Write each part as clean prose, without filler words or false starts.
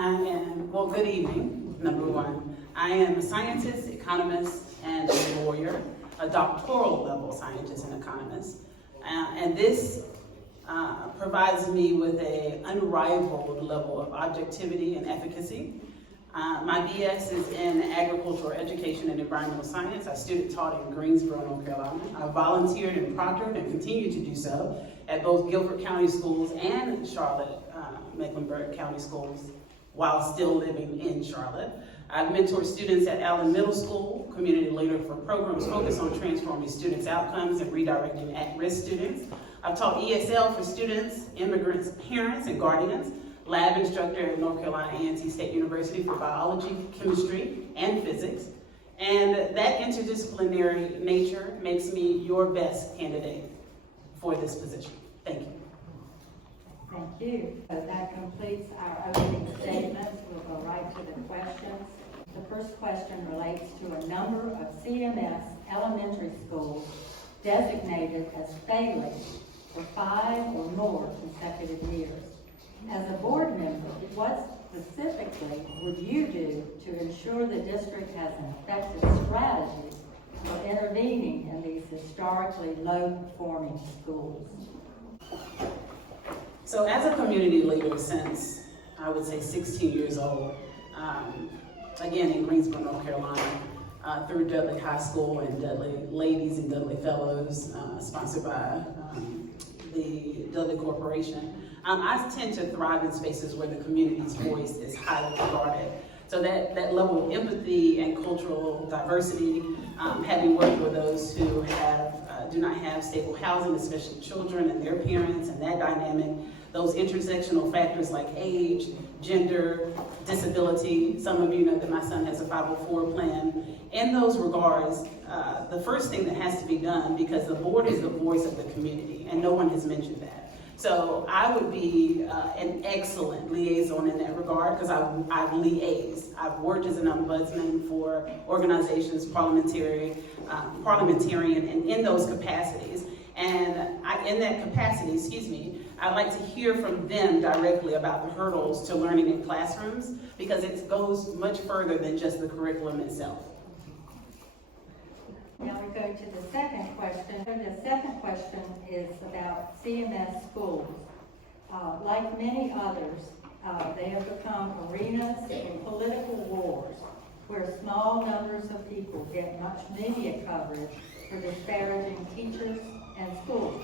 Good evening, number one. I am a scientist, economist, and a lawyer, a doctoral level scientist and economist. And this provides me with an unrivaled level of objectivity and efficacy. My BS is in agricultural education and environmental science. I student taught in Greensboro, North Carolina. I volunteered and proctored and continue to do so at both Guilford County Schools and Charlotte Mecklenburg County Schools while still living in Charlotte. I've mentored students at Allen Middle School, community leader for programs focused on transforming students' outcomes and redirecting at-risk students. I've taught ESL for students, immigrants, parents, and guardians, lab instructor at North Carolina A&T State University for biology, chemistry, and physics. And that interdisciplinary nature makes me your best candidate for this position. Thank you. Thank you. So that completes our opening statements. We'll go right to the questions. The first question relates to a number of CMS elementary schools designated as failing for 5 or more consecutive years. As a board member, what specifically would you do to ensure the district has an effective strategy for intervening in these historically low-performing schools? So as a community leader since, I would say 16 years old, again in Greensboro, North Carolina, through Dudley High School and Dudley Ladies and Dudley Fellows, sponsored by the Dudley Corporation, I tend to thrive in spaces where the community's voice is highly regarded. So that level of empathy and cultural diversity, having worked with those who do not have stable housing, especially children and their parents, and that dynamic, those intersectional factors like age, gender, disability. Some of you know that my son has a 504 plan. In those regards, the first thing that has to be done, because the board is the voice of the community, and no one has mentioned that. So I would be an excellent liaison in that regard, because I've liaised. I've worked as an ombudsman for organizations, parliamentarian, and in those capacities. And in that capacity, I'd like to hear from them directly about the hurdles to learning in classrooms, because it goes much further than just the curriculum itself. Now we go to the second question. The second question is about CMS schools. Like many others, they have become arenas in political wars where small numbers of people get much media coverage for disparaging teachers and schools.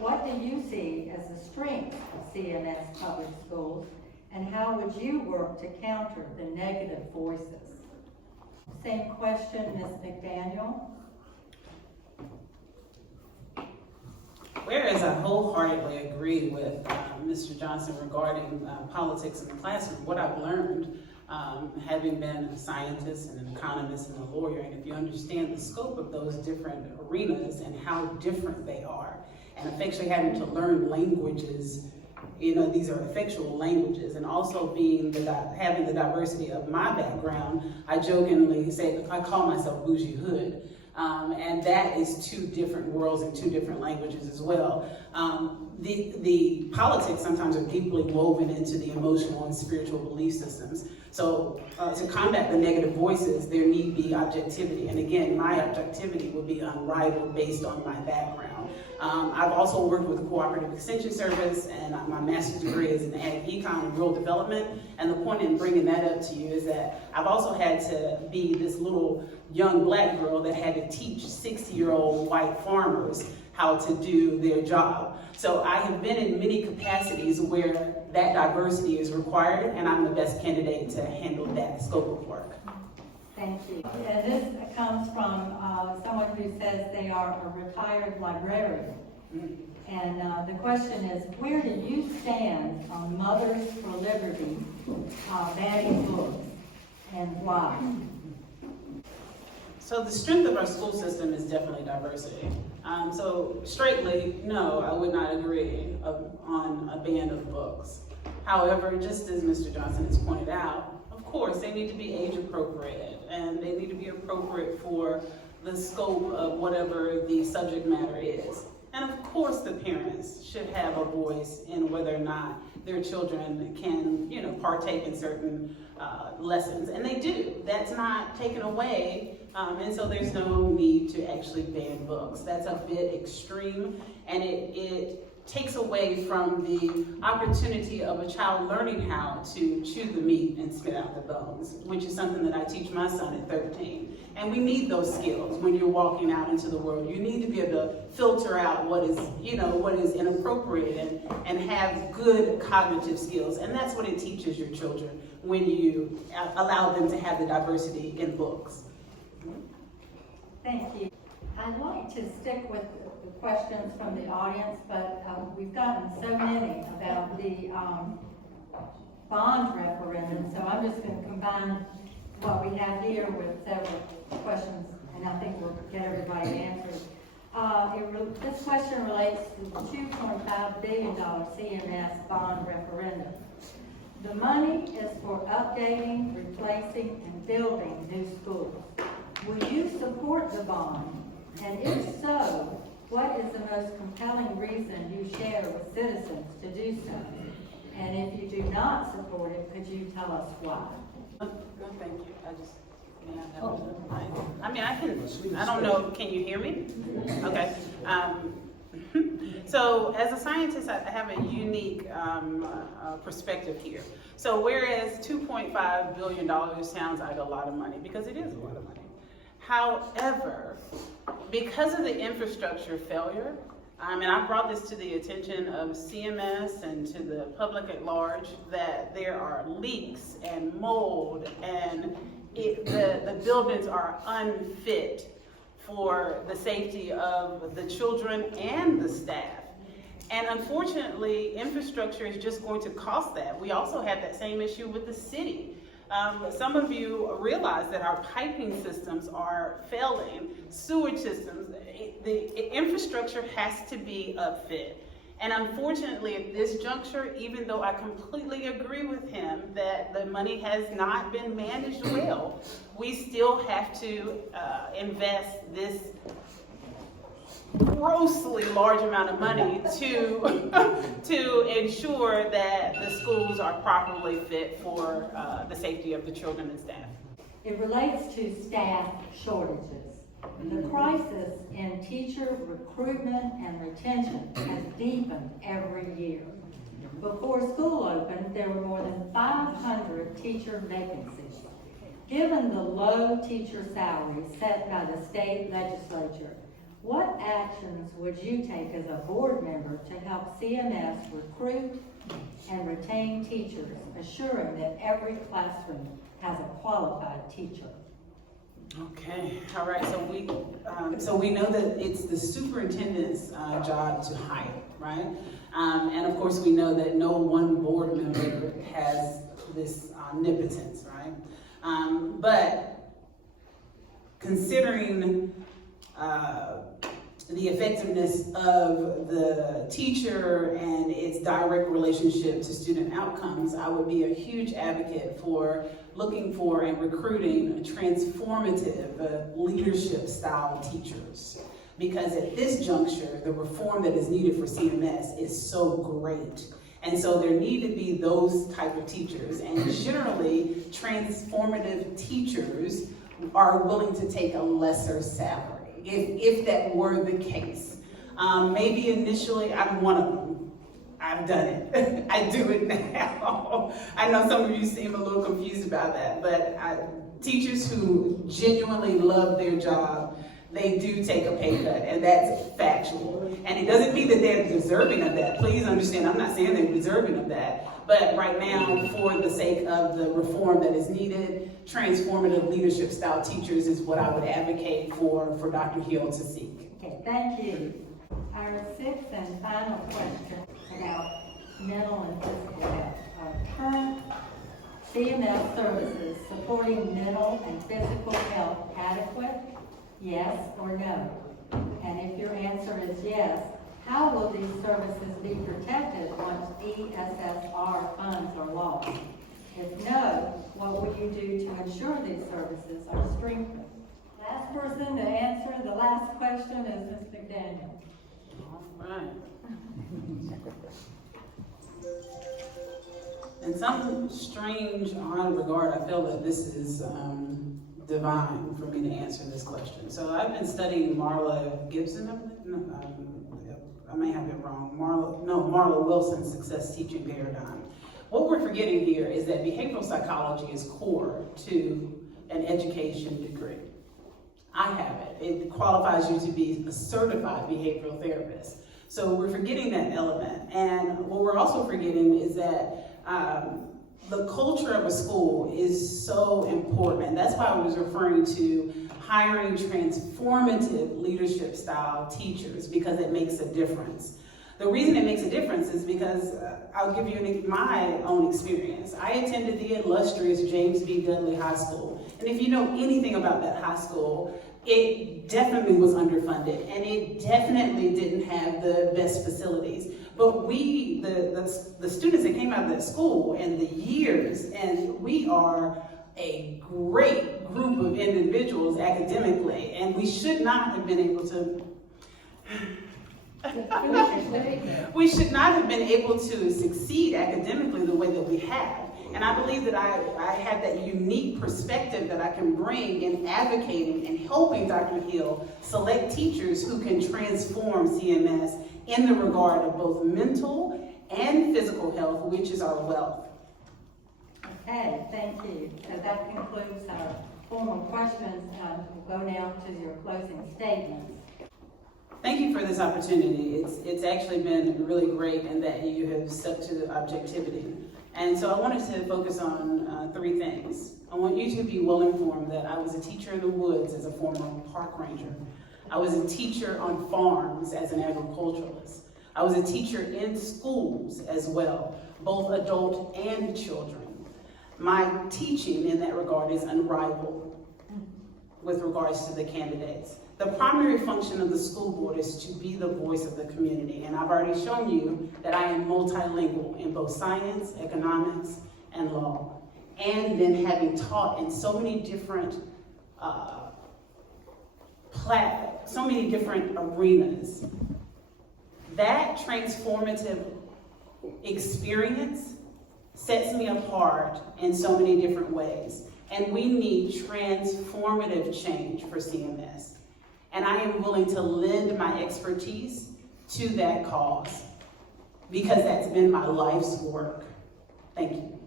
What do you see as the strength of CMS public schools, and how would you work to counter the negative voices? Same question, Ms. McDaniel. Whereas I wholeheartedly agree with Mr. Johnson regarding politics in the classroom, what I've learned, having been a scientist and an economist and a lawyer, and if you understand the scope of those different arenas and how different they are, and effectively having to learn languages, these are effectual languages, and also having the diversity of my background, I jokingly say, I call myself bougie hood. And that is 2 different worlds and 2 different languages as well. The politics sometimes are deeply woven into the emotional and spiritual belief systems. So to combat the negative voices, there need be objectivity. And again, my objectivity would be unrivaled based on my background. I've also worked with the Cooperative Extension Service, and my master's degree is in ag econ and rural development. And the point in bringing that up to you is that I've also had to be this little young black girl that had to teach 60-year-old white farmers how to do their job. So I have been in many capacities where that diversity is required, and I'm the best candidate to handle that scope of work. Thank you. And this comes from someone who says they are a retired librarian. And the question is, where do you stand on Mothers for Liberty banning books, and why? So the strength of our school system is definitely diversity. So straightly, no, I would not agree on a ban of books. However, just as Mr. Johnson has pointed out, of course, they need to be age appropriate, and they need to be appropriate for the scope of whatever the subject matter is. And of course, the parents should have a voice in whether or not their children can, partake in certain lessons, and they do. That's not taken away, and so there's no need to actually ban books. That's a bit extreme, and it takes away from the opportunity of a child learning how to chew the meat and spit out the bones, which is something that I teach my son at 13. And we need those skills when you're walking out into the world. You need to be able to filter out what is, what is inappropriate and have good cognitive skills. And that's what it teaches your children when you allow them to have the diversity in books. Thank you. I'd like to stick with the questions from the audience, but we've gotten so many about the bond referendum, so I'm just going to combine what we have here with several questions, and I think we'll get everybody answered. This question relates to the $2.5 billion CMS bond referendum. The money is for updating, replacing, and building new schools. Will you support the bond? And if so, what is the most compelling reason you share with citizens to do so? And if you do not support it, could you tell us why? Thank you. I don't know, can you hear me? Okay. So as a scientist, I have a unique perspective here. So whereas $2.5 billion sounds like a lot of money, because it is a lot of money. However, because of the infrastructure failure, and I brought this to the attention of CMS and to the public at large, that there are leaks and mold and the buildings are unfit for the safety of the children and the staff. And unfortunately, infrastructure is just going to cost that. We also have that same issue with the city. Some of you realize that our piping systems are failing, sewage systems. The infrastructure has to be upfit. And unfortunately, at this juncture, even though I completely agree with him that the money has not been managed well, we still have to invest this grossly large amount of money to ensure that the schools are properly fit for the safety of the children and staff. It relates to staff shortages. The crisis in teacher recruitment and retention has deepened every year. Before school opened, there were more than 500 teacher vacancies. Given the low teacher salaries set by the state legislature, what actions would you take as a board member to help CMS recruit and retain teachers, assuring that every classroom has a qualified teacher? Okay, all right, so we know that it's the superintendent's job to hire, right? And of course we know that no one board member has this omnipotence, right? But considering the effectiveness of the teacher and its direct relationship to student outcomes, I would be a huge advocate for looking for and recruiting transformative leadership style teachers. Because at this juncture, the reform that is needed for CMS is so great. And so there need to be those type of teachers. And generally, transformative teachers are willing to take a lesser salary. If that were the case. Maybe initially, I'm one of them. I've done it. I do it now. I know some of you seem a little confused about that, but teachers who genuinely love their job, they do take a pay cut, and that's factual. And it doesn't mean that they're deserving of that. Please understand, I'm not saying they're deserving of that. But right now, for the sake of the reform that is needed, transformative leadership style teachers is what I would advocate for Dr. Hill to seek. Okay, thank you. Our sixth and final question about mental and physical health. Are current CMS services supporting mental and physical health adequate? Yes or no? And if your answer is yes, how will these services be protected once ESSR funds are lost? If no, what will you do to ensure these services are strengthened? Last person to answer the last question is Ms. McDaniel. All right. In some strange, odd regard, I feel that this is divine for me to answer this question. So I've been studying Marla Gibson, I may have it wrong, Marla Wilson's Success Teaching Paradigm. What we're forgetting here is that behavioral psychology is core to an education degree. I have it. It qualifies you to be a certified behavioral therapist. So we're forgetting that element. And what we're also forgetting is that the culture of a school is so important. And that's why I was referring to hiring transformative leadership style teachers, because it makes a difference. The reason it makes a difference is because I'll give you my own experience. I attended the illustrious James B. Dudley High School. And if you know anything about that high school, it definitely was underfunded, and it definitely didn't have the best facilities. But we, the students that came out of that school and the years, and we are a great group of individuals academically, and we should not have been able to we should not have been able to succeed academically the way that we have. And I believe that I have that unique perspective that I can bring in advocating and helping Dr. Hill select teachers who can transform CMS in the regard of both mental and physical health, which is our wealth. Okay, thank you. So that concludes our formal questions. We'll go now to your closing statements. Thank you for this opportunity. It's actually been really great in that you have stuck to the objectivity. And so I wanted to focus on 3 things. I want you to be well informed that I was a teacher in the woods as a former park ranger. I was a teacher on farms as an agriculturalist. I was a teacher in schools as well, both adult and children. My teaching in that regard is unrivaled with regards to the candidates. The primary function of the school board is to be the voice of the community, and I've already shown you that I am multilingual in both science, economics, and law. And then having taught in so many different arenas, that transformative experience sets me apart in so many different ways. And we need transformative change for CMS. And I am willing to lend my expertise to that cause, because that's been my life's work. Thank you.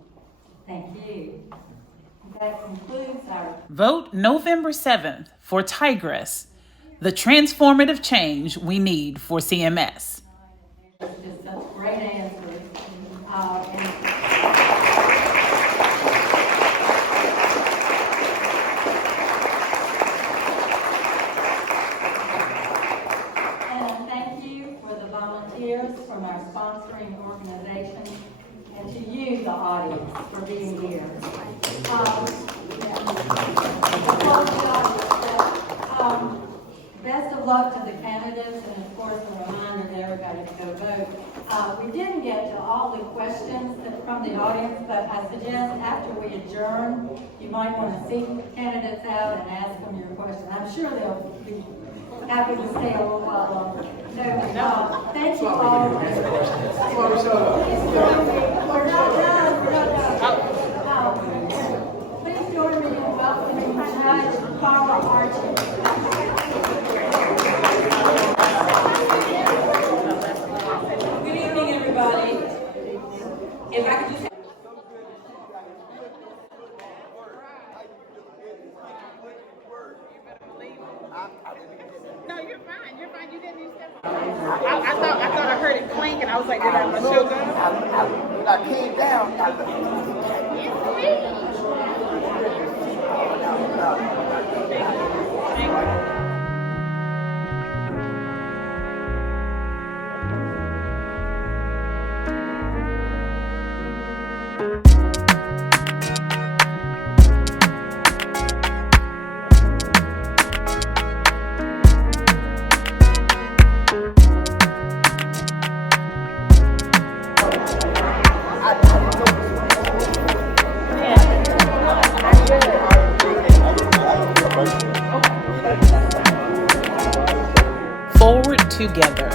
Thank you. That concludes our... Vote November 7th for Tigress, the transformative change we need for CMS. Just such great answers. And thank you for the volunteers from our sponsoring organization, and to you, the audience, for being here. Best of luck to the candidates, and of course a reminder to everybody to go vote. We didn't get to all the questions from the audience, but I suggest after we adjourn, you might want to seek the candidates out and ask them your questions. I'm sure they'll be happy to stay a little while longer. So thank you all. We're not done. Please join me in welcoming Judge Carla Archie. Good evening, everybody. If I could just... No, you're fine. You're fine. You didn't even step on. I thought I heard it clink, and I was like, did I show go? I came down. Forward together.